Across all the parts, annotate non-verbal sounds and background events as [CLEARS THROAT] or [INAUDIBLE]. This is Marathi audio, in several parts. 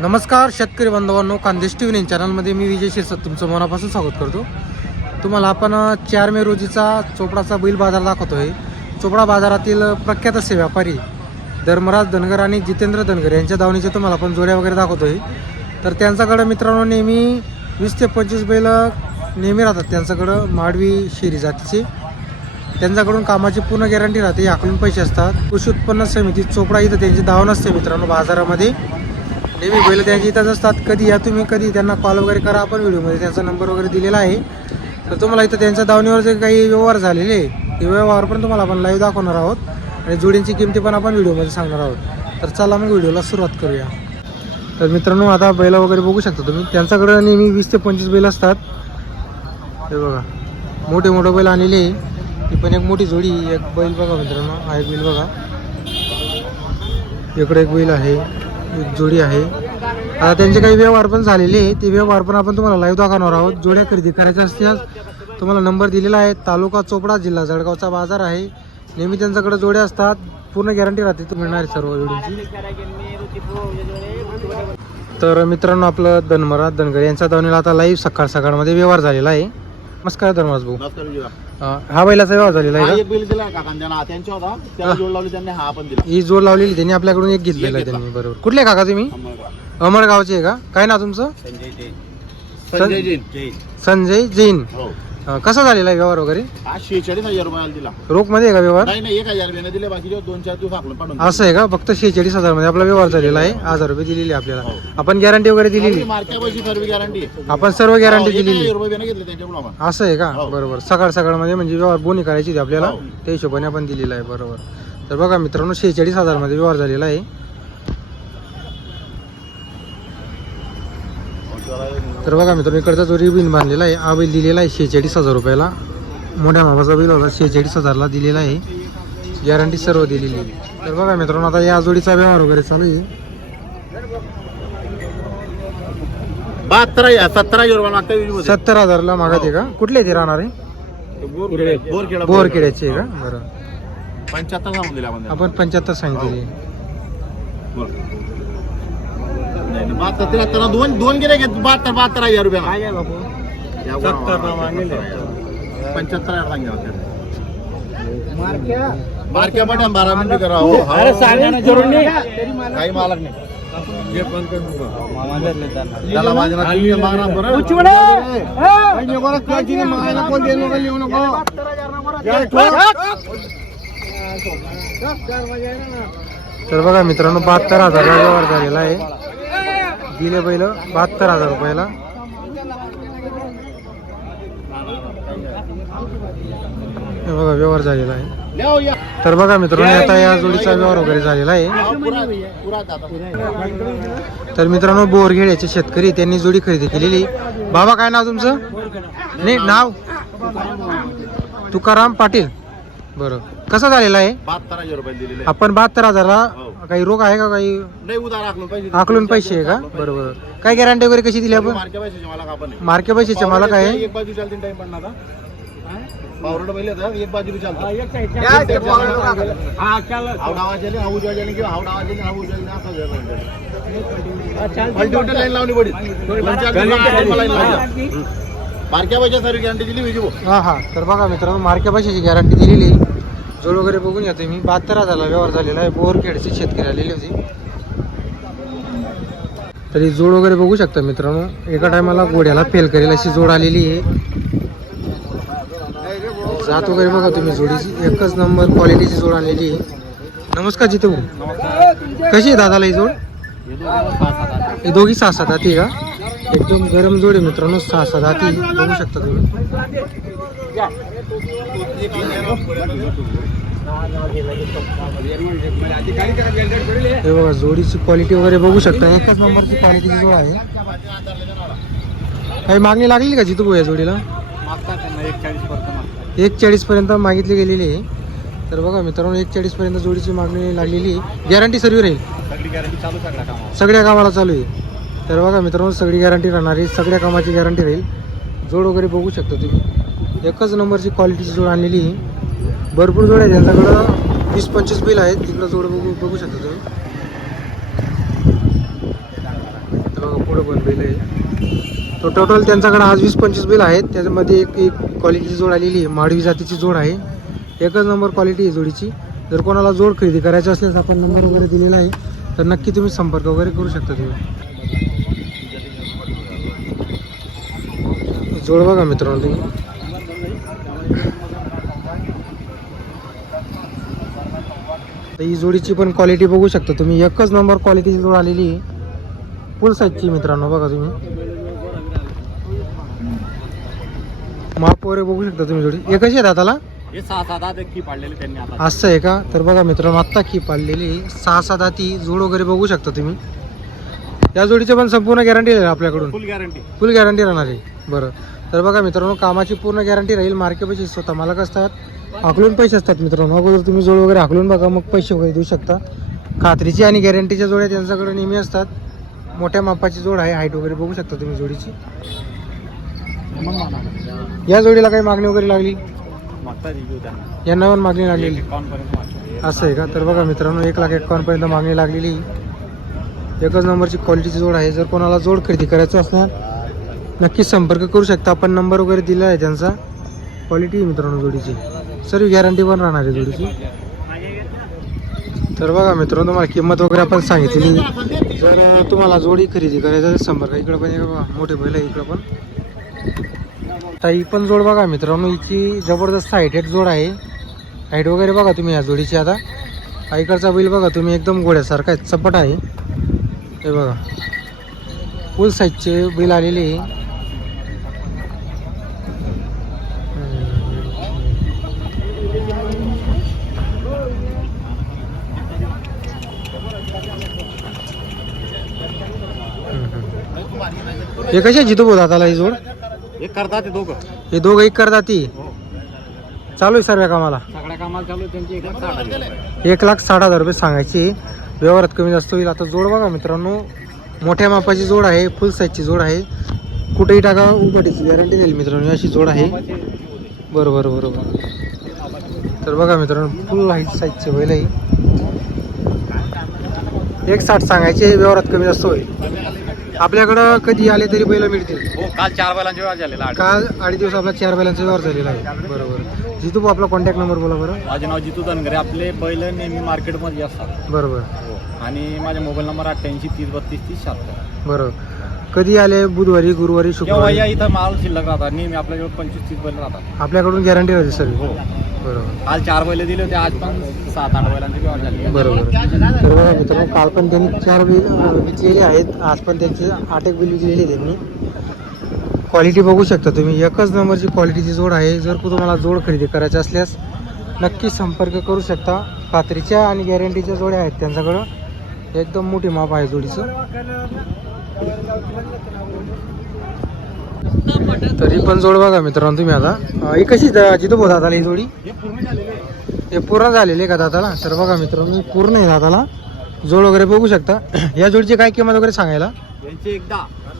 नमस्कार शेतकरी बांधवांनो कांदेश टी व्ही चॅनलमध्ये मी विजय शिरसत तुमचं मनापासून स्वागत करतो. तुम्हाला आपण चार मे रोजीचा चोपडाचा बैल बाजार दाखवतोय. चोपडा बाजारातील प्रख्यात असे व्यापारी धर्मराज धनगर आणि जितेंद्र धनगर यांच्या दावणीचे तुम्हाला आपण जोड्या वगैरे दाखवतोय. तर त्यांच्याकडं मित्रांनो नेहमी वीस ते पंचवीस बैल नेहमी राहतात. त्यांच्याकडं माडवी शेरी जातीचे. त्यांच्याकडून कामाची पूर्ण गॅरंटी राहते. आकलून पैसे असतात. कृषी उत्पन्न समिती चोपडा इथं त्यांची दावण असते मित्रांनो बाजारामध्ये. नेहमी बैल त्यांच्या इथंच असतात. कधी या तुम्ही कधी त्यांना कॉल वगैरे करा. आपण व्हिडिओमध्ये त्यांचा नंबर वगैरे दिलेला आहे. तर तुम्हाला इथं त्यांच्या दावणीवर जे काही व्यवहार झालेले आहे ते व्यवहार पण तुम्हाला आपण लाईव्ह दाखवणार आहोत. आणि जोडींची किमती पण आपण व्हिडिओमध्ये सांगणार आहोत. तर चला मग व्हिडिओला सुरुवात करूया. तर मित्रांनो आता बैल वगैरे बघू शकता तुम्ही. त्यांच्याकडं नेहमी वीस ते पंचवीस बैल असतात. हे बघा. मोठे मोठे बैल आणलेले ती पण एक मोठी जोडी एक बैल बघा मित्रांनो. हा एक बैल बघा. इकडे एक बैल आहे. एक जोडी आहे. आता त्यांचे काही व्यवहार पण झालेले आहे ते व्यवहार पण आपण तुम्हाला लाईव्ह दाखवणार आहोत. जोड्या खरेदी करायच्या असल्यास तुम्हाला नंबर दिलेला आहे. तालुका चोपडा जिल्हा जळगावचा बाजार आहे. नेहमी त्यांच्याकडे जोड्या असतात. पूर्ण गॅरंटी राहते. तुम्ही मिळणार आहे सर्व जोडींची तर मित्रांनो आपलं धनमराज धनगर यांच्या दावणीला आता लाईव्ह सकाळ सकाळमध्ये व्यवहार झालेला आहे. नमस्कार धर्मराज भाऊ. हा बैलाचा व्यवहार झालेला हा आहे एक बिल दिला काका त्यांना त्यांच्या होता. त्याला जोड लावली त्यांनी हा पण दिला. का ही जोड लावलेली त्यांनी आपल्याकडून एक घेतलेला आहे. त्यांनी बरोबर. कुठले काका तुम्ही. अमरगावचे आहे का? काय ना तुमचं? संजय जैन. संजय जैन. जैन. संजय जैन. हो. कसा झालेला आहे व्यवहार वगैरे? हा शेहेचाळीस हजार रुपयाला दिला रोखमध्ये आहे का व्यवहार? नाही नाही एक हजार रुपयाने दिले बाकीचे दोन चार दिवस आपण पाठवून असं आहे का? फक्त शेहेचाळीस हजारमध्ये आपला व्यवहार झालेला आहे. हजार रुपये दिलेले आहे आपल्याला आपण गॅरंटी वगैरे दिलेली? सर्व गॅरंटी आपण सर्व गॅरंटी दिलेली. आहे. रुपये घेतले त्यांच्याकडून आपण. असं आहे का? हो. बरोबर. सकाळ सकाळमध्ये म्हणजे व्यवहार बोनी करायची होती आपल्याला. हो. त्या हिशोबाने आपण दिलेला आहे. बरोबर. तर बघा मित्रांनो शेहेचाळीस हजारमध्ये व्यवहार झालेला आहे. तर बघा मित्रांनो इकडचा जो रिबिन बांधलेला आहे हा बैल दिलेला आहे शेहेचाळीस हजार रुपयाला. मोठ्या मापाचा बैल होता शेहेचाळीस हजारला दिलेला आहे. गॅरंटी सर्व दिलेली आहे. तर बघा मित्रांनो आता या जोडीचा व्यवहार वगैरे चालू आहे. बहात्तर सत्तर हजार रुपये मागता विजयमध्ये. सत्तर हजारला मागत आहे का? कुठले ते राहणार आहे? बोरखेडा बोरखेड्याचे आहे का? बरं. पंच्याहत्तर सांगून दिले आपण पंच्याहत्तर नाही, बहात्तर त्र्याहत्तर दोन दोन गेले घेत बहात्तर बहात्तर हजार रुपये पंच्याहत्तर हजार. बारक्या बट्या बारा मिनिटं करा हो. काही मालक नाही. त्याला माझ्या. तर बघा मित्रांनो बहात्तर हजार झालेला आहे. दिले बैल बहात्तर हजार रुपयाला. हे बघा व्यवहार झालेला आहे. तर बघा मित्रांनो आता या जोडीचा व्यवहार वगैरे झालेला आहे. तर मित्रांनो बोरखेड्याचे शेतकरी त्यांनी जोडी खरेदी केलेली. बाबा काय नाव तुमचं? नाही नाव? तुकाराम पाटील. बरं. कसा झालेला आहे? आपण बहात्तर हजारला हो. काही रोग आहे का काही? नाही उधार आखलून पैसे आकलून पैसे आहे का? बरोबर. काय गॅरंटी वगैरे कशी दिली आपण? मार्के पैशाचे मला का आपण मार्के पैशाचे मला काय? आहे? एक बाजू चालते टाइम पडणार आता. पावरड पहिले होता एक बाजू चालतो हावडावाचे हा उजवाचे किंवा हावडावाचे हा उजवाचे असं झालं. मल्टीमीटर लाईन लावली पडी दोन चार दिवसात लाईन लावली. बारक्या पैशा सर्व गॅरंटी दिली विजू हा हा. तर बघा मित्रांनो मार्के पैशाची गॅरंटी दिलेली आहे. जोड वगैरे बघून या तुम्ही. बहात्तर हजारला व्यवहार झालेला आहे. बोरखेडचे शेतकरी आलेली होती. तरी जोड वगैरे बघू शकता मित्रांनो. एका टायमाला घोड्याला फेल करेल अशी जोड आलेली आहे. जात वगैरे बघा तुम्ही जोडीची एकच नंबर क्वालिटीची जोड आलेली आहे. नमस्कार जिथे कशी आहे दादाला ही जोड हे दोघी सहा सात आहे का? एकदम गरम जोड आहे मित्रांनो सहा सात हाती बघू शकता तुम्ही. हे बघा जोडीची क्वालिटी वगैरे बघू शकता. एकाच नंबरची क्वालिटीची जोड आहे. काही मागणी लागली का जितू या जोडीला? एक चाळीस पर्यंत मागितली गेलेली आहे. तर बघा मित्रांनो एक चाळीस पर्यंत जोडीची मागणी लागलेली गॅरंटी सर्व राहील सगळी गॅरंटी चालू सगळ्या कामावर सगळ्या कामाला चालू आहे. तर बघा मित्रांनो सगळी गॅरंटी राहणार आहे सगळ्या कामाची गॅरंटी राहील. जोड वगैरे बघू शकता तुम्ही. एकच नंबरची क्वालिटीची जोड आणलेली भरपूर जोड आहे. त्यांच्याकडं वीस पंचवीस बिल आहेत. तिकडं जोड बघू बघू शकता तुम्ही. पुढं पण बिल आहे. तो टोटल त्यांच्याकडं आज वीस पंचवीस बिल आहेत. त्याच्यामध्ये एक एक क्वालिटीची जोड आलेली आहे. माडवी जातीची जोड आहे. एकच नंबर क्वालिटी आहे जोडीची. जर कोणाला जोड खरेदी करायची असल्यास आपण नंबर वगैरे दिलेला आहे तर नक्की तुम्ही संपर्क वगैरे करू शकता तुम्ही. जोड बघा मित्रांनो तुम्ही. तर ही जोडीची पण क्वालिटी बघू शकता तुम्ही. एकच नंबर क्वालिटीची जोड आलेली आहे. फुल साईजची मित्रांनो बघा तुम्ही. माप वगैरे बघू शकता तुम्ही जोडी. एकच आहे दाताला आता असं आहे का? तर बघा मित्रांनो आत्ता की पाडलेली. सहा सात हाती जोड वगैरे बघू शकता तुम्ही. या जोडीची पण संपूर्ण गॅरंटी आहे आपल्याकडून. फुल गॅरंटी फुल गॅरंटी राहणार आहे. बरं. तर बघा मित्रांनो कामाची पूर्ण गॅरंटी राहील. मार्के पैसे स्वतः मालक असतात. हाकलून पैसे असतात मित्रांनो. अगोदर तुम्ही जोड वगैरे हाकलून बघा मग पैसे वगैरे देऊ शकता. खात्रीची आणि गॅरंटीच्या जोड्या त्यांच्याकडे नेहमी असतात. मोठ्या मापाची जोड आहे हाईट वगैरे बघू शकता तुम्ही जोडीची. या जोडीला काही मागणी वगैरे लागली? यांना पण मागणी लागलेली. असं आहे का? तर बघा मित्रांनो एक लाख एकावन्नपर्यंत मागणी लागलेली. एकच नंबरची क्वालिटीची जोड आहे. जर कोणाला जोड खरेदी करायचं असणार नक्की संपर्क करू शकता. आपण नंबर वगैरे दिला आहे त्यांचा. क्वालिटी मित्रांनो जोडीची. सर्व गॅरंटी पण राहणार आहे जोडीची. तर बघा मित्रांनो तुम्हाला किंमत वगैरे आपण सांगितली. जर तुम्हाला जोडी खरेदी करायचं संपर्क इकडं पण बघा. मोठे बैल आहे इकडं पण. ताई ही पण जोड बघा मित्रांनो. हिची जबरदस्त हाईटेड जोड आहे. हाईट वगैरे बघा तुम्ही या जोडीची आता. आईकडचा बैल बघा तुम्ही एकदम घोड्यासारखा आहे. चपट आहे. हे बघा. फुल साईजचे बैल आलेले हे. कसे जितो भाऊ दादाला ही जोड? हे करतात दोघं. हे दोघं एक करतात ती चालू आहे सर्व कामाला? सगळ्या कामाला चालू आहे त्यांची एक. एक लाख साठ हजार रुपये सांगायची. व्यवहारात कमी जास्त होईल. आता जोड बघा मित्रांनो. मोठ्या मापाची जोड आहे फुल साईजची जोड आहे. कुठेही टाका उभटीची गॅरंटी देईल मित्रांनो अशी जोड आहे. बरोबर बरोबर तर बघा मित्रांनो फुल हाईट साईजचे बैल आहे. एक साठ सांगायचे व्यवहारात कमी जास्त होईल. आपल्याकडं कधी आले तरी बैल मिळतील. हो काल चार बैलांचे झालेला. काल अडीच दिवस आपला चार बैलांचा व्यवहार झालेला आहे. बरोबर. जितू आपला कॉन्टॅक्ट नंबर बोला बरं. माझे नाव जितू धनगरे. आपले बैल नेहमी मार्केटमध्ये असतात. बरोबर. आणि माझा मोबाईल नंबर अठ्ठ्याऐंशी तीस बत्तीस तीस शहात्तर. बरोबर. कधी आले? बुधवारी गुरुवारी जेव्हा शुक्रवारी? या इथं माल शिल्लक राहतात. नेहमी आपल्याजवळ पंचवीस तीस बैल राहतात. आपल्याकडून गॅरंटी राहते सर हो. बरोबर. काल चार बैल दिले होते आज पण सात आठ बैलांची व्यवहार झाली. बरोबर. तर बघा मित्रांनो काल पण त्यांनी चार बिल विकलेले आहेत. आज पण त्यांचे आठ एक बिल विकलेली त्यांनी. क्वालिटी बघू शकता तुम्ही. एकच नंबरची क्वालिटीची जोड आहे. जर तुम्हाला जोड खरेदी करायची असल्यास नक्की संपर्क करू शकता. खात्रीच्या आणि गॅरंटीच्या जोड्या आहेत त्यांच्याकडं. एकदम मोठी माप आहे जोडीचं. तरी पण जोड बघा मित्रांनो तुम्ही आता. ही कशी जिथं बोलता आता ही जोडी? हे पूर्ण झालेले आहे. का दादाला? तर बघा मित्रांनो पूर्ण आहे दादाला. जोड वगैरे बघू शकता. [CLEARS THROAT] या जोडची काय किंमत वगैरे सांगायला?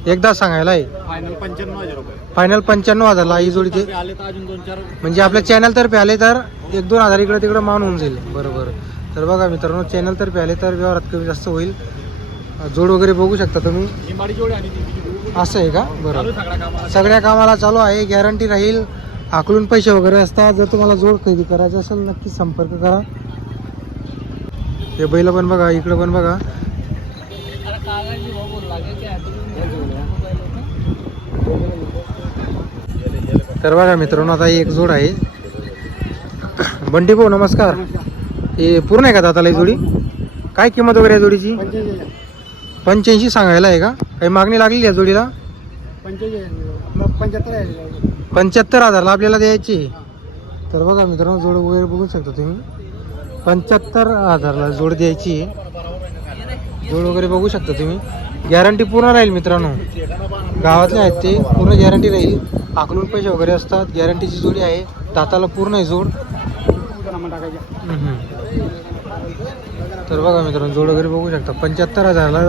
एकदा सांगायला आहे. फायनल पंच्याण्णव हजार रुपये. फायनल पंच्याण्णव हजारला ही जोडी ते तर्फे आले तर अजून दोन चार म्हणजे आपल्या चॅनल तर्फे आले तर एक दोन हजार इकडे तिकडे मान होऊन जाईल. बरोबर. तर बघा मित्रांनो चॅनल तर्फे आले तर व्यवहारात कमी जास्त होईल. जोड वगैरे बघू शकता तुम्ही. असं आहे का? बरोबर सगळ्या कामाला. सगळ्या कामाला चालू आहे. गॅरंटी राहील. आकलून पैसे वगैरे असतात. जर तुम्हाला जोड खरेदी करायचा असेल नक्की संपर्क करा. हे बैल पण बघा इकडं पण बघा. तर बघा मित्रांनो आता एक जोड आहे. बंटी भाऊ नमस्कार. हे पूर्ण आहे का दाताला ही जोडी? काय किंमत वगैरे आहे जोडीची? पंच्याऐंशी सांगायला आहे का? काही मागणी लागलेली आहे जोडीला? पंच्याहत्तर हजारला आपल्याला द्यायची तर बघा मित्रांनो जोड वगैरे बघू शकता तुम्ही. पंच्याहत्तर हजारला जोड द्यायची जोड वगैरे बघू शकता तुम्ही. गॅरंटी पूर्ण राहील मित्रांनो. गावातले आहेत ते पूर्ण गॅरंटी राहील. आकलून पैसे वगैरे असतात गॅरंटीची जोडी आहे दाताला पूर्ण आहे जोड. तर बघा मित्रांनो जोड वगैरे बघू शकता. पंच्याहत्तर हजारला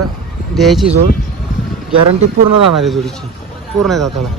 द्यायची जोड. गॅरंटी पूर्ण राहणार आहे जोडीची. पूर्ण आहे दाताला.